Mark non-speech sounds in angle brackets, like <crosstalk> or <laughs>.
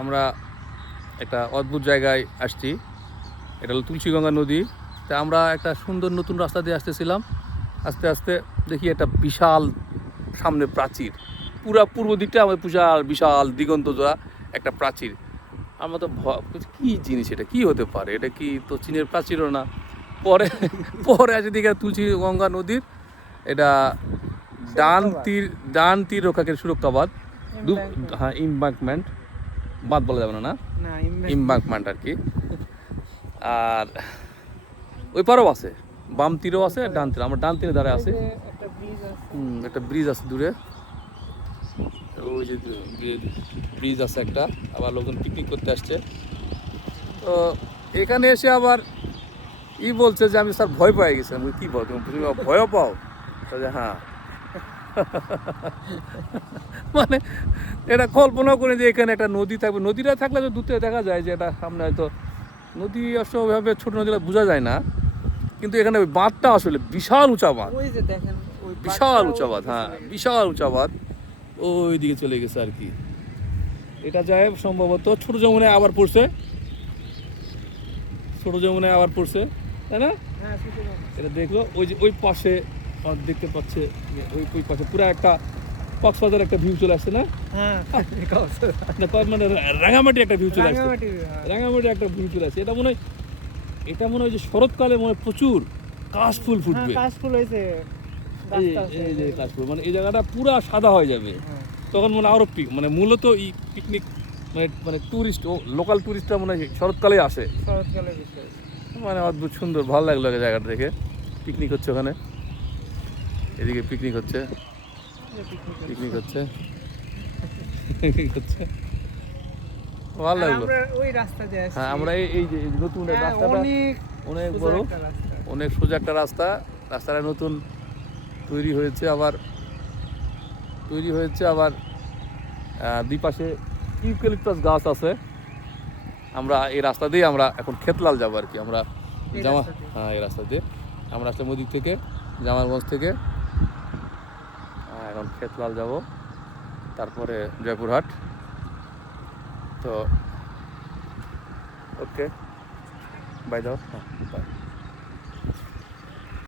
আমরা একটা অদ্ভুত জায়গায় আসছি। এটা হলো তুলসীগঙ্গা নদী। তা আমরা একটা সুন্দর নতুন রাস্তা দিয়ে আসতেছিলাম। আস্তে আস্তে দেখি একটা বিশাল সামনে প্রাচীর। পুরা পূর্ব দিকটা আমাদের বিশাল বিশাল দিগন্ত জোড়া একটা প্রাচীর। আমরা তো কি জিনিস এটা? কি হতে পারে? এটা কি তো চীনের প্রাচীরও না? পরে পরে আছে দিকে তুলসী গঙ্গা নদীর। এটা ডান তীর ডান তীর রক্ষাকের সুরক্ষাবাদ হ্যাঁ ইম্বাঙ্কমেন্ট বাদ বলা যাবে না না? ইম্বাঙ্কমেন্ট আর কি। আর ওই পারেও আছে বাম তীরও আছে আর ডান তীর। আমার ডান তীরে দাঁড়ায় আছে। একটা ব্রিজ আছে। হুম, একটা ব্রিজ আছে দূরে। ওই যে ব্রিজ আছে একটা। আবার লোকজন পিকনিক করতে আসছে। তো এখানে এসে আবার ই বলছে যে আমি স্যার ভয় পেয়ে গেছি আমি কি বল তুমি ভয়ও পাও? হ্যাঁ। <laughs> মানে এটা কল্পনা করে যে এখানে একটা নদী থাকবে। নদীটা থাকলে তো দূরে দেখা যায় যে এটা সামনে হয়তো নদী অবশ্য ওইভাবে ছোটো নদীটা বোঝা যায় না কিন্তু এখানে ওই বাঁধটা আসলে বিশাল উঁচা বাঁধ। ওই যে দেখেন ওই বিশাল উঁচা ওই হ্যাঁ বিশাল উঁচা উঁচাবাদ ওই দিকে চলে গেছে আর কি। এটা যায় সম্ভবত ছোট যমুনায় আবার পড়ছে। ছোট যমুনায় আবার পড়ছে তাই না? হ্যাঁ এটা দেখল ওই যে ওই পাশে দেখতে পাচ্ছে ওই ওই পাশে। পুরো একটা কক্সবাজার একটা ভিউ চলে আসছে না? হ্যাঁ কক্স- মানে রাঙামাটি একটা ভিউ চলে আসছে। হ্যাঁ। রাঙামাটি একটা ভিউ চলে আসছে। এটা মনে হয় এটা মনে হয় যে শরৎকালে মনে হয় প্রচুর কাশফুল হ্যাঁ, ফুটবে। কাশফুল হয়েছে এই যে কাশফুল মানে এই জায়গাটা পুরা সাদা হয়ে যাবে। হ্যাঁ। তখন মনে হয় আরও পিক মানে মূলত এই পিকনিক মানে মানে টুরিস্ট ও লোকাল টুরিস্টরা মনে হয় শরৎকালেই আসে। শরৎকালের বিষয় মানে অদ্ভুত সুন্দর ভালো লাগল জায়গাটা দেখে। পিকনিক হচ্ছে ওখানে। এদিকে পিকনিক হচ্ছে। পিকনিক হচ্ছে। পিকনিক হচ্ছে। ভালো লাগল। ওই রাস্তা দিয়ে হ্যাঁ আমরা এই যে নতুন হ্যাঁ, রাস্তাটা অনেক অনেক বড় অনেক সোজা একটা রাস্তা। রাস্তাটা নতুন তৈরি হয়েছে আবার তৈরি হয়েছে আবার দুই পাশে ইউক্যালিপটাস গাছ আছে। আমরা এই রাস্তা দিয়ে আমরা এখন খেতলাল যাব আর কি। আমরা জামা হ্যাঁ এই রাস্তা দিয়ে। আমরা আসলাম ওদিক থেকে জামালগঞ্জ থেকে। এখন খেতলাল যাব তারপরে জয়পুরহাট। তো ওকে বাই দাও। হ্যাঁ বাই।